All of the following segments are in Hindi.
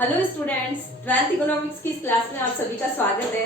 हेलो स्टूडेंट्स, 12th इकोनॉमिक्स की क्लास में आप सभी का स्वागत है।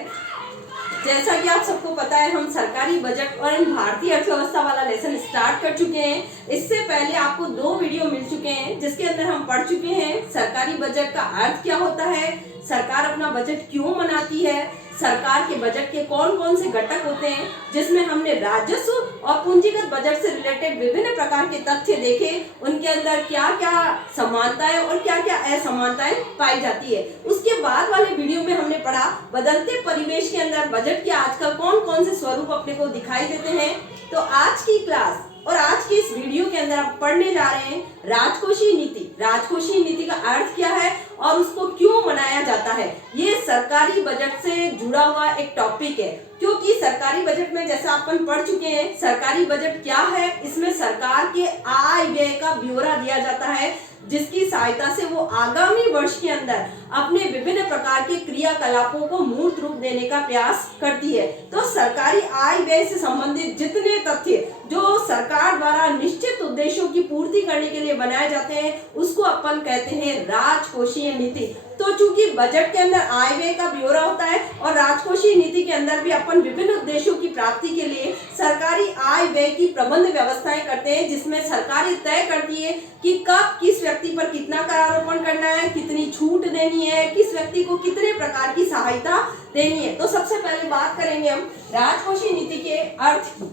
जैसा कि आप सबको पता है, हम सरकारी बजट और भारतीय अर्थव्यवस्था वाला लेसन स्टार्ट कर चुके हैं। इससे पहले आपको 2 वीडियो मिल चुके हैं जिसके अंदर हम पढ़ चुके हैं सरकारी बजट का अर्थ क्या होता है, सरकार अपना बजट क्यों बनाती है, सरकार के बजट के कौन कौन से घटक होते हैं, जिसमें हमने राजस्व और पूंजीगत बजट से रिलेटेड विभिन्न प्रकार के तथ्य देखे, उनके अंदर क्या क्या समानताएं और क्या क्या असमानताएं पाई जाती है। उसके बाद वाले वीडियो में हमने पढ़ा बदलते परिवेश के अंदर बजट के आजकल कौन कौन से स्वरूप अपने को दिखाई देते हैं। तो आज की क्लास और आज की इस वीडियो के अंदर आप पढ़ने जा रहे हैं राजकोषीय नीति। राजकोषीय नीति का अर्थ क्या है और उसको क्यों मनाया जाता है। ये सरकारी बजट से जुड़ा हुआ एक टॉपिक है, क्योंकि सरकारी बजट में जैसा अपन पढ़ चुके हैं, सरकारी बजट क्या है, इसमें सरकार के आय व्यय का ब्यौरा दिया जाता है, जिसकी सहायता से वो आगामी वर्ष के अंदर अपने विभिन्न प्रकार के क्रियाकलापों को मूर्त रूप देने का प्रयास करती है। तो सरकारी आय व्यय से संबंधित जितने तथ्य जो सरकार द्वारा निश्चित उद्देश्यों की पूर्ति करने के लिए बनाए जाते हैं, उसको अपन कहते हैं राजकोषीय नीति। तो चूंकि बजट के अंदर आय व्यय का ब्यौरा होता है और राजकोषीय नीति के अंदर भी अपन विभिन्न उद्देश्यों की प्राप्ति के लिए सरकारी आय व्यय की प्रबंध व्यवस्थाएं करते हैं, जिसमें सरकार तय करती है कि कब किस व्यक्ति पर कितना करारोपण करना है, कितनी छूट देनी है, किस व्यक्ति को कितने प्रकार की सहायता देनी है। तो सबसे पहले बात करेंगे हम राजकोषीय नीति के अर्थ की।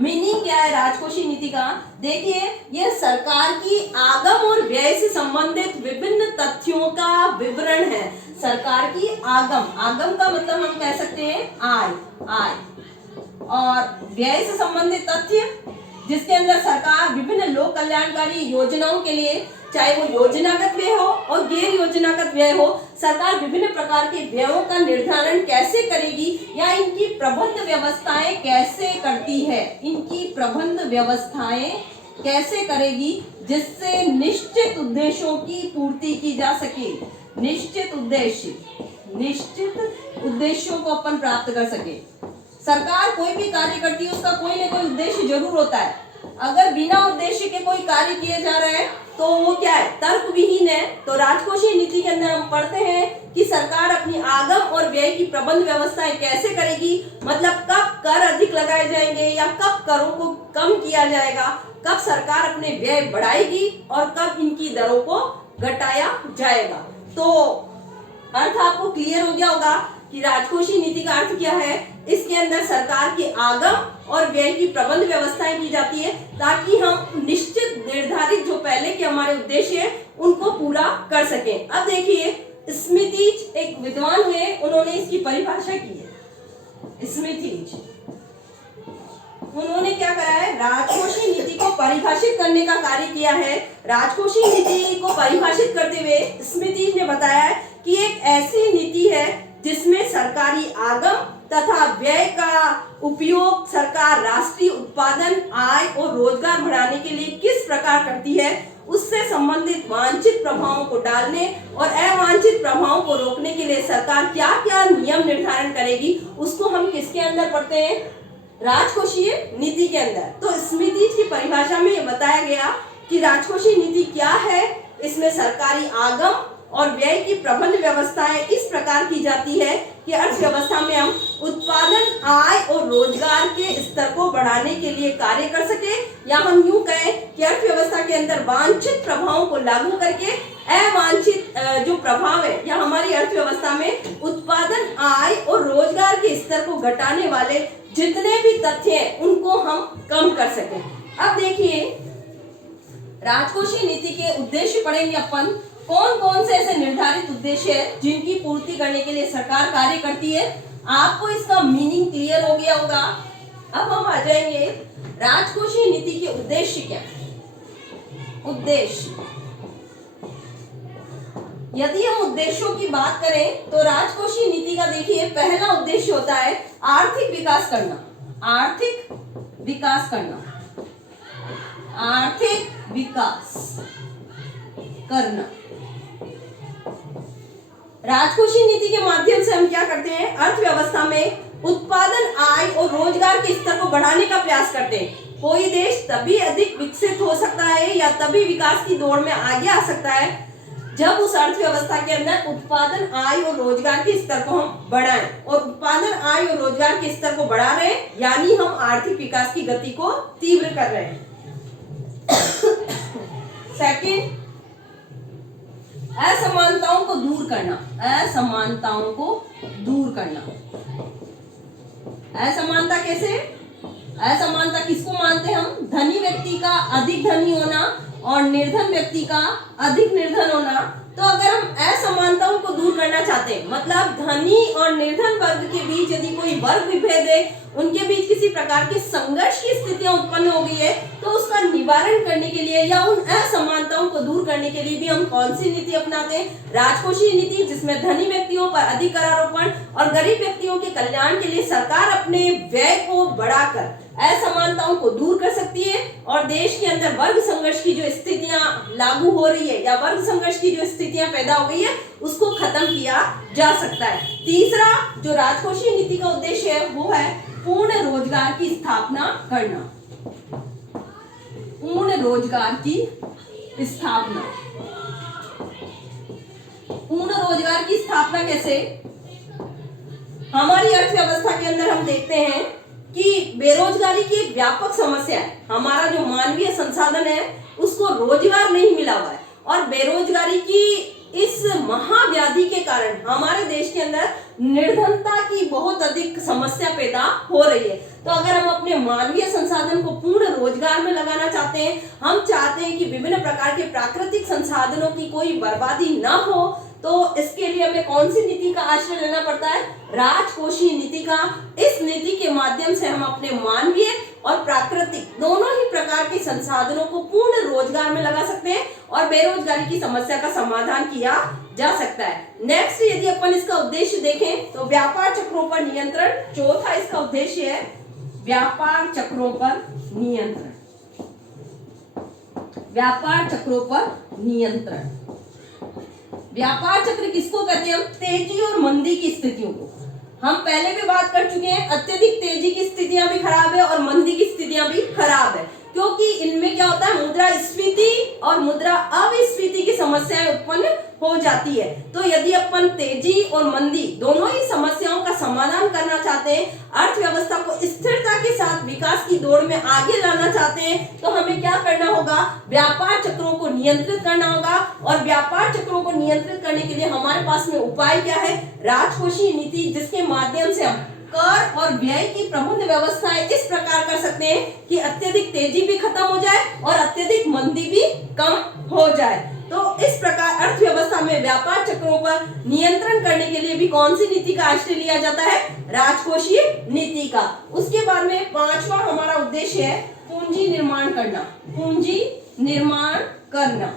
मीनिंग क्या है राजकोषीय नीति का? देखिए, यह सरकार की आगम और व्यय से संबंधित विभिन्न तथ्यों का विवरण है। सरकार की आगम का मतलब हम कह सकते हैं आय, और व्यय से संबंधित तथ्य जिसके अंदर सरकार विभिन्न लोक कल्याणकारी योजनाओं के लिए, चाहे वो योजनागत व्यय हो और गैर योजनागत व्यय हो, सरकार विभिन्न प्रकार के व्ययों का निर्धारण कैसे करेगी या इनकी प्रबंध व्यवस्थाएं कैसे करती है, इनकी प्रबंध व्यवस्थाएं कैसे करेगी जिससे निश्चित उद्देश्यों की पूर्ति की जा सके। निश्चित उद्देश्यों को अपन प्राप्त कर सके। सरकार कोई भी कार्य करती है, उसका कोई ना कोई उद्देश्य जरूर होता है। अगर बिना उद्देश्य के कोई कार्य किए जा रहे हैं तो वो क्या है, तर्क विहीन है। तो राजकोषीय नीति के अंदर हम पढ़ते हैं कि सरकार अपनी आगम और व्यय की प्रबंध व्यवस्थाएं कैसे करेगी, मतलब कब कर अधिक लगाए जाएंगे या कब करों को कम किया जाएगा, कब सरकार अपने व्यय बढ़ाएगी और कब इनकी दरों को घटाया जाएगा। तो अर्थ आपको क्लियर हो गया होगा कि राजकोषीय नीति का अर्थ क्या है। इसके अंदर सरकार की आगम और व्यय की प्रबंध व्यवस्थाएं की जाती है ताकि हम निश्चित निर्धारित जो पहले के हमारे उद्देश्य है उनको पूरा कर सकें। अब देखिए, स्मिथीज एक विद्वान हुए, उन्होंने इसकी परिभाषा की है। स्मिथीज उन्होंने क्या करा है, राजकोषीय नीति को परिभाषित करने का कार्य किया है। राजकोषीय नीति को परिभाषित करते हुए स्मिथीज ने बताया है कि एक ऐसी नीति है जिसमें सरकारी आगम तथा व्यय का उपयोग सरकार राष्ट्रीय उत्पादन, आय और रोजगार बढ़ाने के लिए किस प्रकार करती है, उससे संबंधित वांछित प्रभावों को डालने और अवांछित प्रभावों को रोकने के लिए सरकार क्या क्या नियम निर्धारण करेगी, उसको हम किसके अंदर पढ़ते हैं, राजकोषीय नीति के अंदर। तो स्मिथीज की परिभाषा में यह बताया गया कि राजकोषीय नीति क्या है। इसमें सरकारी आगम और व्यय की प्रबंध व्यवस्थाएं इस प्रकार की जाती है कि अर्थव्यवस्था में हम उत्पादन, आय और रोजगार के स्तर को बढ़ाने के लिए कार्य कर सके, या हम यूं कहें कि अर्थव्यवस्था के अंदर वांछित प्रभावों को लागू करके अवांछित जो प्रभाव है या हमारी अर्थव्यवस्था में उत्पादन, आय और रोजगार के स्तर को घटाने वाले जितने भी तथ्य हैं उनको हम कम कर सकें। अब देखिए, राजकोषीय नीति के उद्देश्य पढ़ेंगे अपन। कौन कौन से ऐसे निर्धारित उद्देश्य है जिनकी पूर्ति करने के लिए सरकार कार्य करती है। आपको इसका मीनिंग क्लियर हो गया होगा। अब हम आ जाएंगे राजकोषीय नीति के उद्देश्य क्या है। उद्देश्य, यदि हम उद्देश्यों की बात करें तो राजकोषीय नीति का देखिए पहला उद्देश्य होता है आर्थिक विकास करना। आर्थिक विकास करना, आर्थिक विकास करना। राजकोषीय नीति के माध्यम से हम क्या करते हैं, अर्थव्यवस्था में उत्पादन, आय और रोजगार के स्तर को बढ़ाने का प्रयास करते हैं। कोई देश तभी अधिक विकसित हो सकता है या तभी विकास की दौड़ में आगे आ सकता है जब उस अर्थव्यवस्था के अंदर उत्पादन, आय और रोजगार के स्तर को हम बढ़ाएं। और उत्पादन, आय और रोजगार के स्तर को बढ़ा रहे हैं यानी हम आर्थिक विकास की गति को तीव्र कर रहे हैं। सेकंड, असमानताओं को दूर करना। असमानताओं को दूर करना। असमानता कैसे? असमानता किसको मानते हैं हम? धनी व्यक्ति का अधिक धनी होना और निर्धन व्यक्ति का अधिक निर्धन होना। तो अगर हम असमानताओं को दूर करना चाहते हैं, मतलब धनी और निर्धन वर्ग के बीच यदि कोई वर्ग विभेद है, उनके बीच किसी प्रकार की संघर्ष की स्थितियां उत्पन्न हो गई है, तो उसका निवारण करने के लिए या उन असमानताओं को दूर करने के लिए भी हम कौन सी नीति अपनाते हैं? राजकोषीय नीति, जिसमें धनी व्यक्तियों पर अधिक करारोपण और गरीब व्यक्तियों के कल्याण के लिए सरकार अपने व्यय को बढ़ाकर असमानताओं को दूर कर सकती है और देश के अंदर वर्ग संघर्ष की जो स्थितियां लागू हो रही है या वर्ग संघर्ष की जो स्थितियां पैदा हो गई है उसको खत्म किया जा सकता है। तीसरा जो राजकोषीय नीति का उद्देश्य है वो है पूर्ण रोजगार की स्थापना करना। पूर्ण रोजगार की स्थापना। पूर्ण रोजगार की स्थापना कैसे? हमारी अर्थव्यवस्था के अंदर हम देखते हैं कि बेरोजगारी की एक व्यापक समस्या है। हमारा जो मानवीय संसाधन है उसको रोजगार नहीं मिला हुआ है और बेरोजगारी की इस महाव्याधि के कारण हमारे देश के अंदर निर्धनता की बहुत अधिक समस्या पैदा हो रही है। तो अगर हम अपने मानवीय संसाधन को पूर्ण रोजगार में लगाना चाहते हैं, हम चाहते हैं कि विभिन्न प्रकार के प्राकृतिक संसाधनों की कोई बर्बादी ना हो, तो इसके लिए हमें कौन सी नीति का आश्रय लेना पड़ता है? राजकोषीय नीति का। इस नीति के माध्यम से हम अपने मानवीय और प्राकृतिक दोनों ही प्रकार के संसाधनों को पूर्ण रोजगार में लगा सकते हैं और बेरोजगारी की समस्या का समाधान किया जा सकता है। नेक्स्ट, यदि अपन इसका उद्देश्य देखें तो व्यापार चक्रों पर नियंत्रण। चौथा इसका उद्देश्य है व्यापार चक्रों पर नियंत्रण। व्यापार चक्रों पर नियंत्रण। व्यापार चक्र किसको कहते हैं? हम तेजी और मंदी की स्थितियों को। हम पहले भी बात कर चुके हैं, अत्यधिक तेजी की स्थितियां भी खराब है और मंदी की स्थितियां भी खराब है, क्योंकि इनमें क्या होता है? मुद्रास्फीति और मुद्रा अविस्फीति की समस्याएं उत्पन्न हो जाती है। तो यदि अपन तेजी और मंदी दोनों ही समस्याओं का समाधान करना चाहते हैं, अर्थव्यवस्था को स्थिरता के साथ विकास की दौड़ में आगे लाना चाहते हैं, तो हमें क्या करना होगा? व्यापार चक्रों को नियंत्रित करना होगा। और व्यापार चक्रों को नियंत्रित करने के लिए हमारे पास में उपाय क्या है? राजकोषीय नीति, जिसके माध्यम से हम कर और व्यय की प्रबंध व्यवस्थाएं इस प्रकार कर सकते हैं कि अत्यधिक तेजी भी खत्म हो जाए और अत्यधिक मंदी भी कम हो जाए। तो इस प्रकार अर्थव्यवस्था में व्यापार चक्रों पर नियंत्रण करने के लिए भी कौन सी नीति का आश्रय लिया जाता है? राजकोषीय नीति का। उसके बाद में पांचवा हमारा उद्देश्य है पूंजी निर्माण करना। पूंजी निर्माण करना।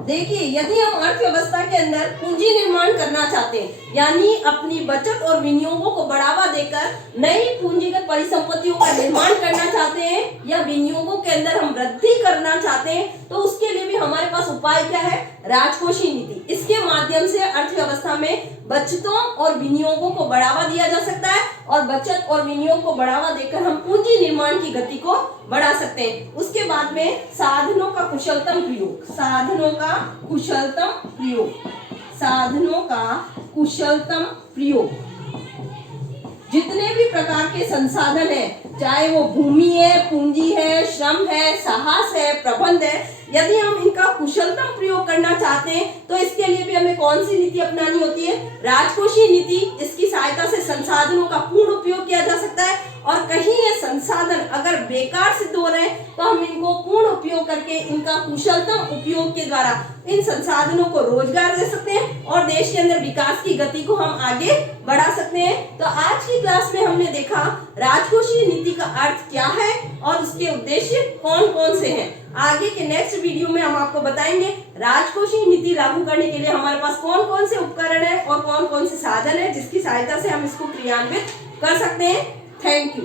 देखिए, यदि हम अर्थव्यवस्था के अंदर पूंजी निर्माण करना चाहते हैं, यानी अपनी बचत और विनियोगों को बढ़ावा देकर नई पूंजीगत परिसंपत्तियों का निर्माण करना चाहते हैं या विनियोगों के अंदर हम वृद्धि करना चाहते हैं, तो उसके लिए भी हमारे पास उपाय क्या है? राजकोषीय नीति। इसके माध्यम से अर्थव्यवस्था में बचतों और विनियोगों को बढ़ावा दिया जा सकता है और बचत और विनियोग को बढ़ावा देकर हम पूंजी निर्माण की गति को बढ़ा सकते हैं। उसके बाद में साधनों का कुशलतम प्रयोग। साधनों का कुशलतम प्रयोग। साधनों का कुशलतम प्रयोग। जितने भी प्रकार के संसाधन है, चाहे वो भूमि है, पूंजी है, श्रम है, साहस है, प्रबंध है, यदि हम इनका कुशलतम प्रयोग करना चाहते हैं तो इसके लिए भी हमें कौन सी नीति अपनानी होती है? राजकोषीय नीति। इसकी सहायता से संसाधनों का पूर्ण उपयोग किया जा सकता है और कहीं ये संसाधन अगर बेकार सिद्ध हो रहे हैं तो हम इनको पूर्ण उपयोग करके इनका कुशलतम उपयोग के द्वारा इन संसाधनों को रोजगार दे सकते हैं और देश के अंदर विकास की गति को हम आगे बढ़ा सकते हैं। तो आज की क्लास में हमने देखा राजकोषीय नीति का अर्थ क्या है और उसके उद्देश्य कौन कौन से हैं। आगे के नेक्स्ट वीडियो में हम आपको बताएंगे राजकोषीय नीति लागू करने के लिए हमारे पास कौन कौन से उपकरण है और कौन कौन से साधन है जिसकी सहायता से हम इसको क्रियान्वित कर सकते हैं। Thank you.